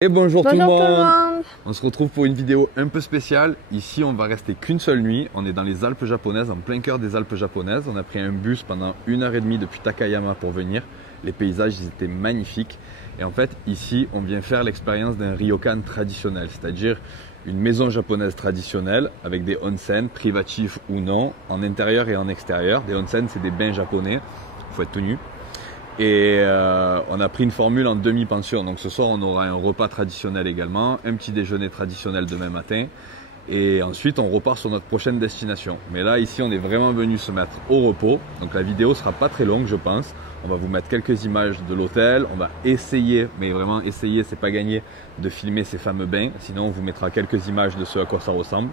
Et bonjour tout le Bonjour tout le monde. monde. On se retrouve pour une vidéo un peu spéciale. Ici on va rester qu'une seule nuit. On est dans les Alpes japonaises, en plein cœur des Alpes japonaises. On a pris un bus pendant 1h30 depuis Takayama pour venir. Les paysages ils étaient magnifiques. Et en fait ici on vient faire l'expérience d'un ryokan traditionnel. C'est-à-dire une maison japonaise traditionnelle avec des onsen, privatifs ou non, en intérieur et en extérieur. Des onsen c'est des bains japonais, il faut être tout nu. Et on a pris une formule en demi-pension. Donc ce soir, on aura un repas traditionnel également, un petit déjeuner traditionnel demain matin. Et ensuite, on repart sur notre prochaine destination. Mais là, ici, on est vraiment venu se mettre au repos. Donc la vidéo sera pas très longue, je pense. On va vous mettre quelques images de l'hôtel. On va essayer, mais vraiment essayer, c'est pas gagné, de filmer ces fameux bains. Sinon, on vous mettra quelques images de ce à quoi ça ressemble.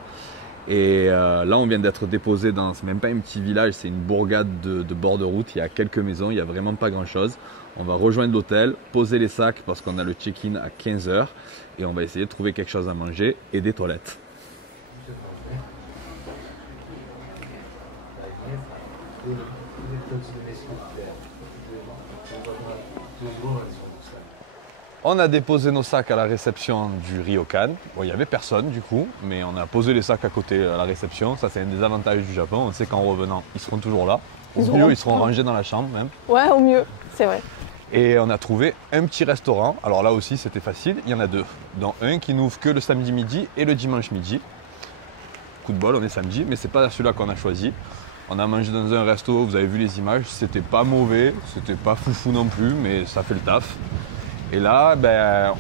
Et là, on vient d'être déposé dans, c'est même pas un petit village, c'est une bourgade de bord de route. Il y a quelques maisons, il n'y a vraiment pas grand chose. On va rejoindre l'hôtel, poser les sacs parce qu'on a le check-in à 15 h et on va essayer de trouver quelque chose à manger et des toilettes. On a déposé nos sacs à la réception du ryokan. Bon, il n'y avait personne du coup, mais on a posé les sacs à côté à la réception. Ça, c'est un des avantages du Japon. On sait qu'en revenant, ils seront toujours là. Au mieux, ils seront rangés dans la chambre même. Ouais, au mieux, c'est vrai. Et on a trouvé un petit restaurant. Alors là aussi, c'était facile. Il y en a deux. Dont un qui n'ouvre que le samedi midi et le dimanche midi. Coup de bol, on est samedi, mais c'est pas celui-là qu'on a choisi. On a mangé dans un resto, vous avez vu les images. C'était pas mauvais, c'était pas foufou non plus, mais ça fait le taf. Et là,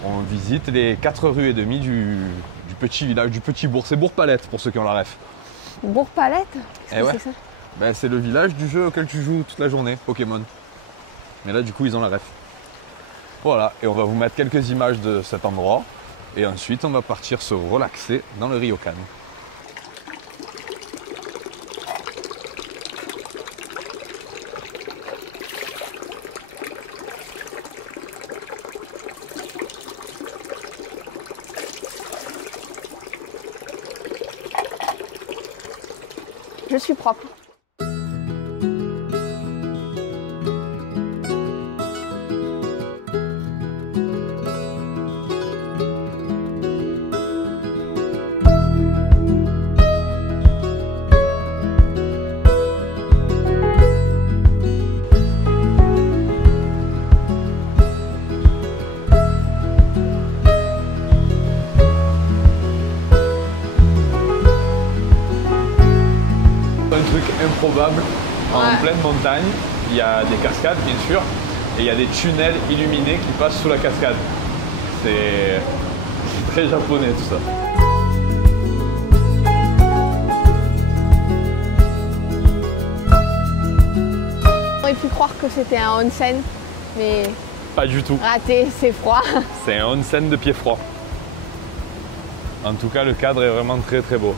on visite les 4 rues et demie du petit village, du petit bourg. C'est Bourg-Palette pour ceux qui ont la ref. Bourg-Palette? Eh ouais. C'est ça? C'est le village du jeu auquel tu joues toute la journée, Pokémon. Mais là, du coup, ils ont la ref. Voilà, et on va vous mettre quelques images de cet endroit. Et ensuite, on va partir se relaxer dans le ryokan. Je suis propre. Improbable, en pleine montagne, il y a des cascades bien sûr, et il y a des tunnels illuminés qui passent sous la cascade. C'est très japonais tout ça. On aurait pu croire que c'était un onsen, mais Pas du tout. raté, c'est froid. C'est un onsen de pied froid. En tout cas, le cadre est vraiment très très beau.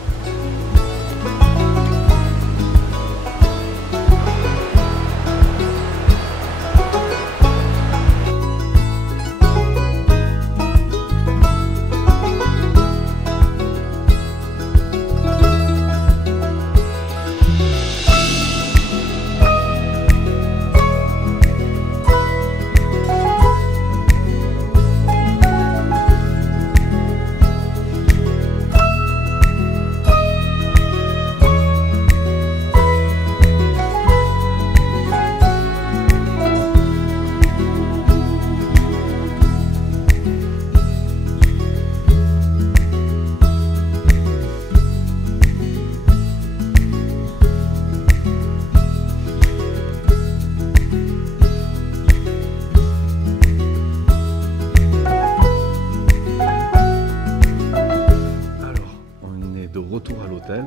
Retour à l'hôtel.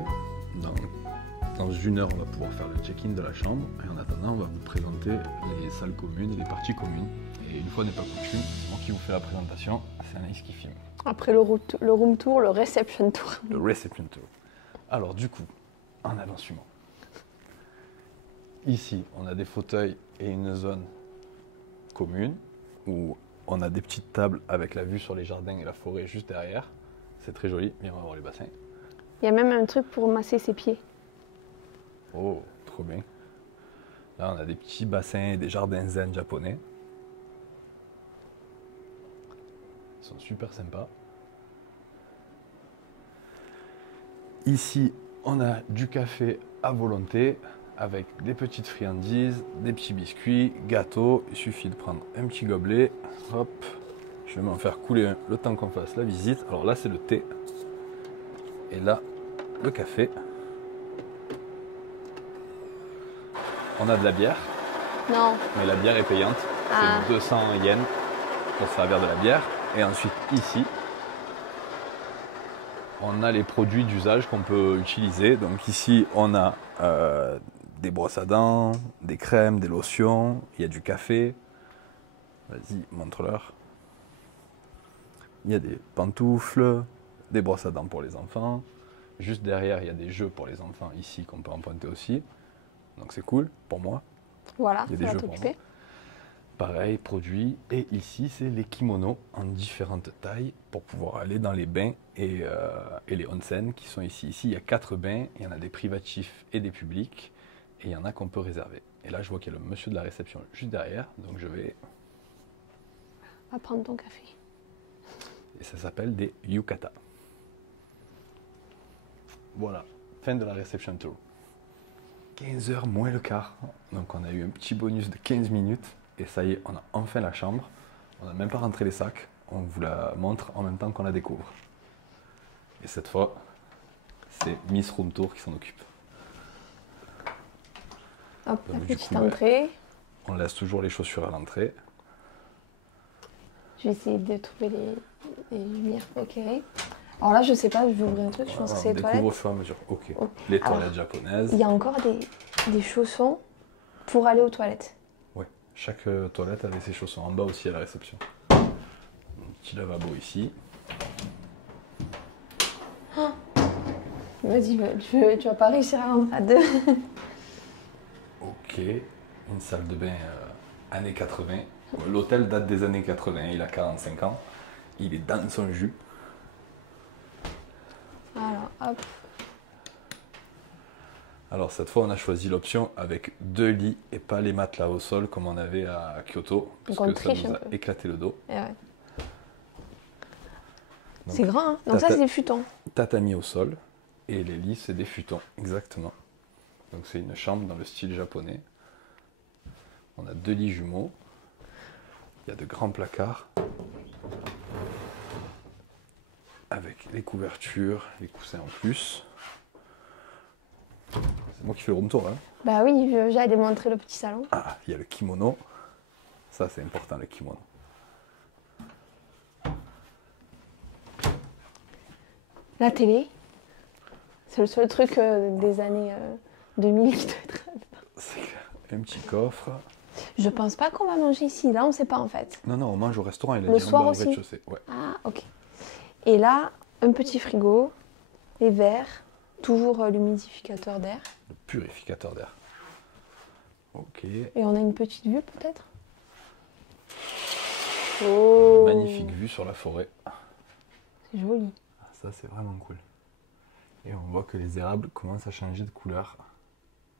Dans 1 heure, on va pouvoir faire le check-in de la chambre. Et en attendant, on va vous présenter les salles communes et les parties communes. Et une fois n'est pas coutume, c'est moi qui vous fais la présentation. C'est Anaïs qui filme. Après le room tour, le reception tour. Le reception tour. Alors du coup, en avant suivant. Ici, on a des fauteuils et une zone commune où on a des petites tables avec la vue sur les jardins et la forêt juste derrière. C'est très joli. Viens, on va voir les bassins. Il y a même un truc pour masser ses pieds. Oh, trop bien. Là, on a des petits bassins et des jardins zen japonais. sont super sympas. Ici, on a du café à volonté avec des petites friandises, des petits biscuits, gâteaux. Il suffit de prendre un petit gobelet. Hop, je vais m'en faire couler le temps qu'on fasse la visite. Alors là, c'est le thé. Et là, le café. On a de la bière. Non. Mais la bière est payante. C'est 200 yens pour se servir de la bière. Et ensuite, ici, on a les produits d'usage qu'on peut utiliser. Donc ici, on a des brosses à dents, des crèmes, des lotions. Il y a du café. Vas-y, montre-leur. Il y a des pantoufles, des brosses à dents pour les enfants. Juste derrière, il y a des jeux pour les enfants ici qu'on peut emprunter aussi. Donc c'est cool pour moi. Voilà, il y a des jeux pour moi. Pareil, produits. Et ici, c'est les kimonos en différentes tailles pour pouvoir aller dans les bains et les onsen qui sont ici. Ici, il y a 4 bains. Il y en a des privatifs et des publics. Et il y en a qu'on peut réserver. Et là, je vois qu'il y a le monsieur de la réception juste derrière. Donc je vais... Va prendre ton café. Et ça s'appelle des yukata. Voilà, fin de la réception tour. 15h moins le quart. Donc on a eu un petit bonus de 15 minutes. Et ça y est, on a enfin la chambre. On n'a même pas rentré les sacs. On vous la montre en même temps qu'on la découvre. Et cette fois, c'est Miss Room Tour qui s'en occupe. Hop, la petite entrée. On laisse toujours les chaussures à l'entrée. Je vais essayer de trouver les lumières. Ok. Alors là, je sais pas, je vais ouvrir un truc, je pense que c'est les toilettes. On découvre au fur et à mesure. Ok. Les toilettes japonaises. Il y a encore des chaussons pour aller aux toilettes. Oui, chaque toilette avait ses chaussons. En bas aussi à la réception. Un petit lavabo ici. Oh. Vas-y, tu vas pas réussir à rentrer à deux. Ok, une salle de bain années 80. L'hôtel date des années 80, il a 45 ans. Il est dans son jus. Alors, hop. Alors cette fois, on a choisi l'option avec 2 lits et pas les matelas au sol comme on avait à Kyoto. Parce que ça nous a éclaté le dos. Et ouais. C'est grand, hein. Donc ça, c'est des futons. Tatami au sol. Et les lits, c'est des futons, exactement. Donc c'est une chambre dans le style japonais. On a 2 lits jumeaux. Il y a de grands placards. Avec les couvertures, les coussins en plus. C'est moi qui fais le room tour, hein. Bah oui, j'allais montrer le petit salon. Ah, il y a le kimono. Ça, c'est important, le kimono. La télé. C'est le seul truc des années 2000 qui doit être... C'est un petit coffre. Je pense pas qu'on va manger ici. Là, on sait pas en fait. Non, non, on mange au restaurant. Il a le dit soir en bas, aussi. au rez-de-chaussée. Ouais. Ah, ok. Et là, un petit frigo, les verres, toujours l'humidificateur d'air. Le purificateur d'air. Ok. Et on a une petite vue peut-être. Oh. Magnifique vue sur la forêt. C'est joli. Ça, c'est vraiment cool. Et on voit que les érables commencent à changer de couleur.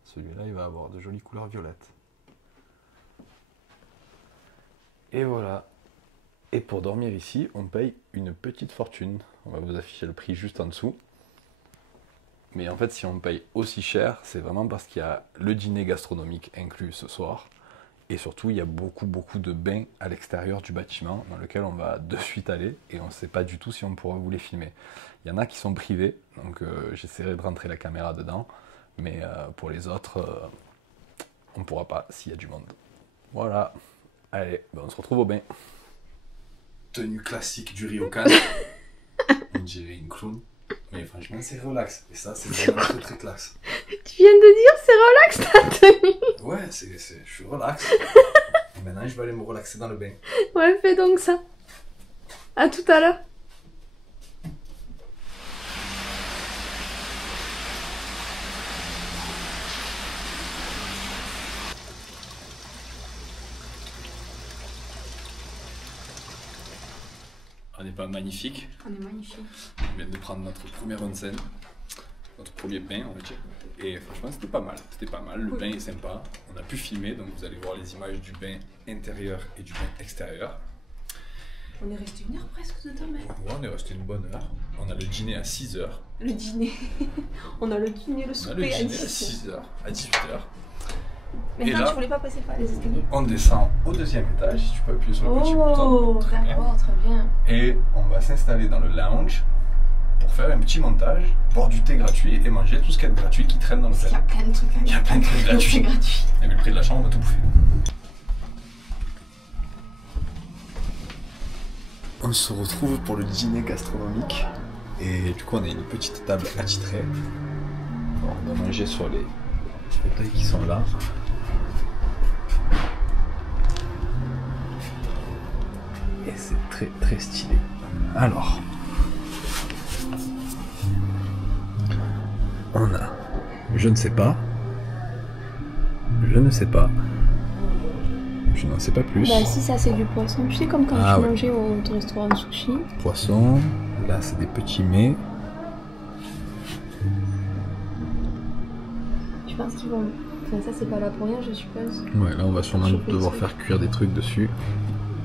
Celui-là, il va avoir de jolies couleurs violettes. Et voilà. Et pour dormir ici, on paye une petite fortune. On va vous afficher le prix juste en dessous. Mais en fait, si on paye aussi cher, c'est vraiment parce qu'il y a le dîner gastronomique inclus ce soir. Et surtout, il y a beaucoup de bains à l'extérieur du bâtiment dans lequel on va de suite aller. Et on ne sait pas du tout si on pourra vous les filmer. Il y en a qui sont privés, donc j'essaierai de rentrer la caméra dedans. Mais pour les autres, on ne pourra pas s'il y a du monde. Voilà. Allez, ben on se retrouve au bain. Tenue classique du ryokan. On dirait une clown. Mais franchement, c'est relax. Et ça, c'est vraiment très classe. Tu viens de dire c'est relax ta tenue. Ouais, je suis relax. Et maintenant, je vais aller me relaxer dans le bain. Ouais, fais donc ça. À tout à l'heure. On n'est pas magnifique. On est magnifique. On vient de prendre notre première onsen, notre premier bain, on va dire. Et franchement, c'était pas mal. C'était pas mal. Le bain est sympa. On a pu filmer, donc vous allez voir les images du bain intérieur et du bain extérieur. On est resté 1 heure presque dedans, même. Ouais, on est resté une bonne heure. On a le dîner à 6h. Le dîner. On a le dîner, le souper à 10h. À 6h, à 18h. Mais non, tu voulais pas passer par les escaliers. On descend au 2e étage, si tu peux appuyer sur le petit bouton. Oh, d'accord, très bien. Et on va s'installer dans le lounge pour faire un petit montage, boire du thé gratuit et manger tout ce qu'il y a de gratuit qui traîne dans l'hôtel. Il y a plein de trucs à Il y a plein de trucs gratuits. C'est gratuit. Et vu le prix de la chambre, on va tout bouffer. On se retrouve pour le dîner gastronomique. Et du coup, on a une petite table attitrée. On va manger sur les fauteuils qui sont là. Et c'est très très stylé. Alors, on a, je ne sais pas, je n'en sais pas plus. Bah si, ça c'est du poisson. Tu sais, comme quand tu mangeais au restaurant de sushi. Poisson, là c'est des petits mets. Je pense qu'ils vont... Enfin, ça c'est pas là pour rien, je suppose. Ouais, là on va sûrement devoir faire cuire des trucs dessus.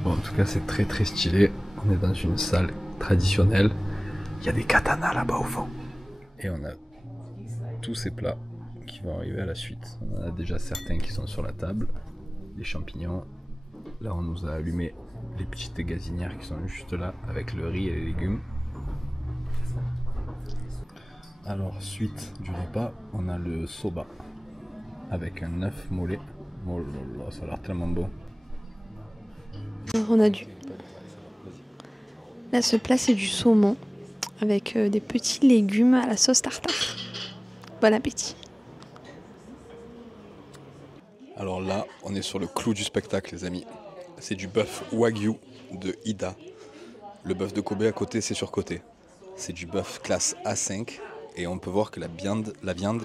Bon, en tout cas c'est très très stylé. On est dans une salle traditionnelle. Il y a des katanas là-bas au fond. Et on a tous ces plats qui vont arriver à la suite. On en a déjà certains qui sont sur la table. Les champignons. Là on nous a allumé les petites gazinières qui sont juste là avec le riz et les légumes. Alors suite du repas, on a le soba avec un œuf mollet. Oh là là, ça a l'air tellement bon. On a du... Là ce plat c'est du saumon avec des petits légumes à la sauce tartare. Bon appétit. Alors là, on est sur le clou du spectacle, les amis. C'est du bœuf Wagyu de Ida. Le bœuf de Kobe à côté, c'est surcoté. C'est du bœuf classe A5 et on peut voir que la viande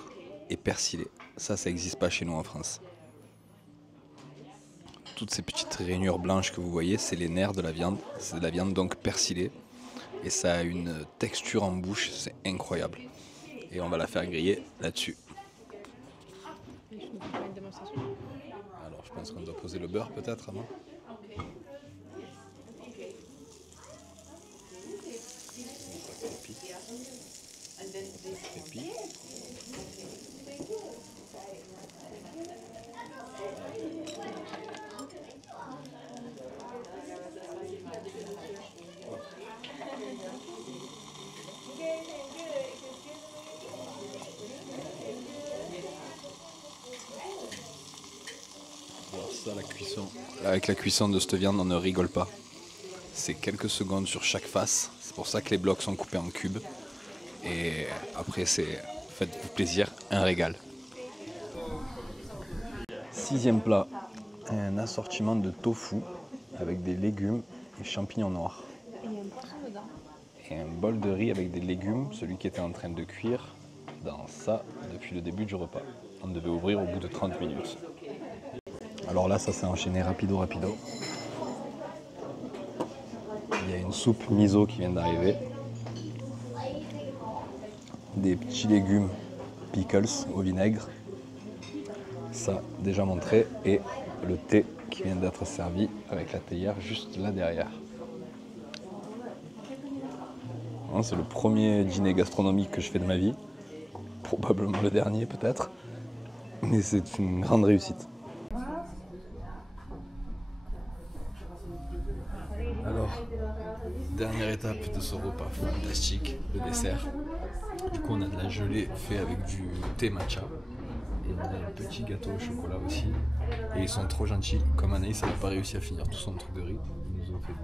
est persillée. Ça n'existe pas chez nous en France. Toutes ces petites rainures blanches que vous voyez, c'est les nerfs de la viande. C'est de la viande donc persillée et ça a une texture en bouche, c'est incroyable. Et on va la faire griller là-dessus. Alors je pense qu'on doit poser le beurre peut-être avant. Alors ça, la cuisson. Avec la cuisson de cette viande, on ne rigole pas. C'est quelques secondes sur chaque face. C'est pour ça que les blocs sont coupés en cubes. Et après, c'est, faites-vous plaisir, un régal. 6e plat, un assortiment de tofu avec des légumes et champignons noirs. Et un bol de riz avec des légumes, celui qui était en train de cuire dans ça depuis le début du repas. On devait ouvrir au bout de 30 minutes. Alors là, ça s'est enchaîné rapido. Il y a une soupe miso qui vient d'arriver. Des petits légumes pickles au vinaigre. Ça, déjà montré. Et le thé qui vient d'être servi avec la théière juste là derrière. C'est le premier dîner gastronomique que je fais de ma vie. Probablement le dernier peut-être. Mais c'est une grande réussite. Alors, dernière étape de ce repas fantastique, le dessert. Du coup, on a de la gelée fait avec du thé matcha. Et on a un petit gâteau au chocolat aussi. Et ils sont trop gentils. Comme Anaïs n'avait pas réussi à finir tout son truc de riz, ils nous ont fait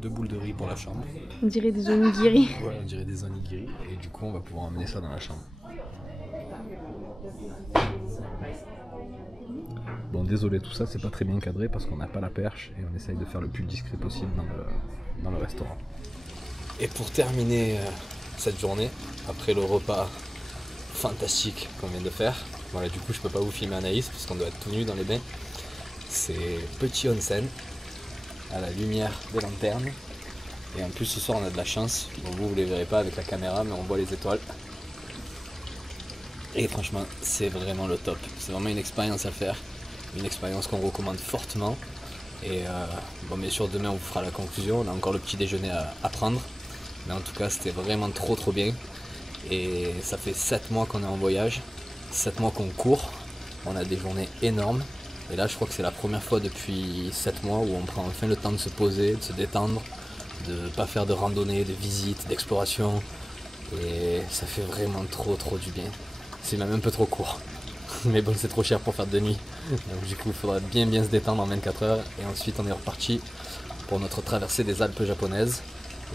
deux boules de riz pour la chambre. On dirait des onigiri. Ouais, on dirait des onigiri. Et du coup, on va pouvoir emmener ça dans la chambre. Bon, désolé, tout ça c'est pas très bien cadré parce qu'on n'a pas la perche et on essaye de faire le plus discret possible dans le restaurant. Et pour terminer cette journée, après le repas fantastique qu'on vient de faire, voilà, du coup je peux pas vous filmer Anaïs parce qu'on doit être tout nu dans les bains. C'est petit onsen à la lumière des lanternes. Et en plus ce soir on a de la chance, donc vous les verrez pas avec la caméra mais on voit les étoiles. Et franchement c'est vraiment le top, c'est vraiment une expérience à faire. Une expérience qu'on recommande fortement. Et bon, bien sûr, demain on vous fera la conclusion. On a encore le petit déjeuner à prendre. Mais en tout cas, c'était vraiment trop bien. Et ça fait 7 mois qu'on est en voyage, 7 mois qu'on court. On a des journées énormes. Et là, je crois que c'est la première fois depuis 7 mois où on prend enfin le temps de se poser, de se détendre, de ne pas faire de randonnée, de visites, d'exploration. Et ça fait vraiment trop du bien. C'est même un peu trop court. Mais bon, c'est trop cher pour faire de nuit. Donc du coup, il faudra bien se détendre en 24 heures. Et ensuite, on est reparti pour notre traversée des Alpes japonaises.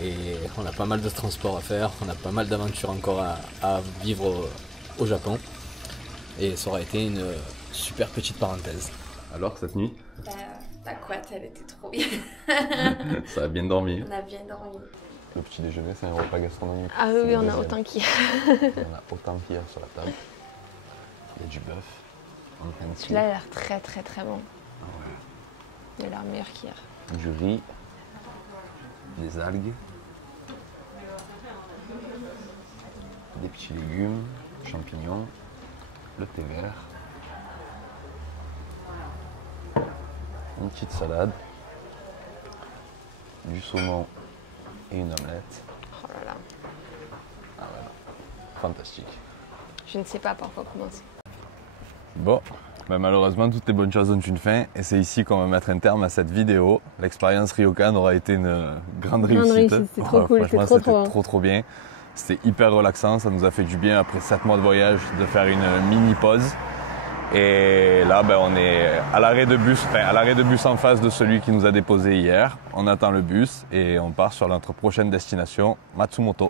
Et on a pas mal de transports à faire, on a pas mal d'aventures encore à vivre au Japon. Et ça aura été une super petite parenthèse. Alors, cette nuit, La couette, elle était trop bien. ça a bien dormi. On a bien dormi. Le petit déjeuner, c'est un repas gastronomique. Ah C'est oui, le on a deuxième. autant qu'hier. On a autant qu'hier sur la table. Il y a du bœuf. En plein dessus. Celui-là, il a l'air très bon. Ah ouais. Il a l'air meilleur qu'hier. Du riz, des algues, des petits légumes, champignons, le thé vert, une petite salade, du saumon et une omelette. Oh là là. Ah voilà, fantastique. Je ne sais pas par quoi commencer. Bon, ben malheureusement toutes les bonnes choses ont une fin et c'est ici qu'on va mettre un terme à cette vidéo. L'expérience Ryokan aura été une grande réussite. C'était trop cool, Franchement, c'était c'était trop bien. C'était hyper relaxant, ça nous a fait du bien après 7 mois de voyage de faire une mini pause. Et là, ben, on est à l'arrêt de bus en face de celui qui nous a déposé hier. On attend le bus et on part sur notre prochaine destination, Matsumoto.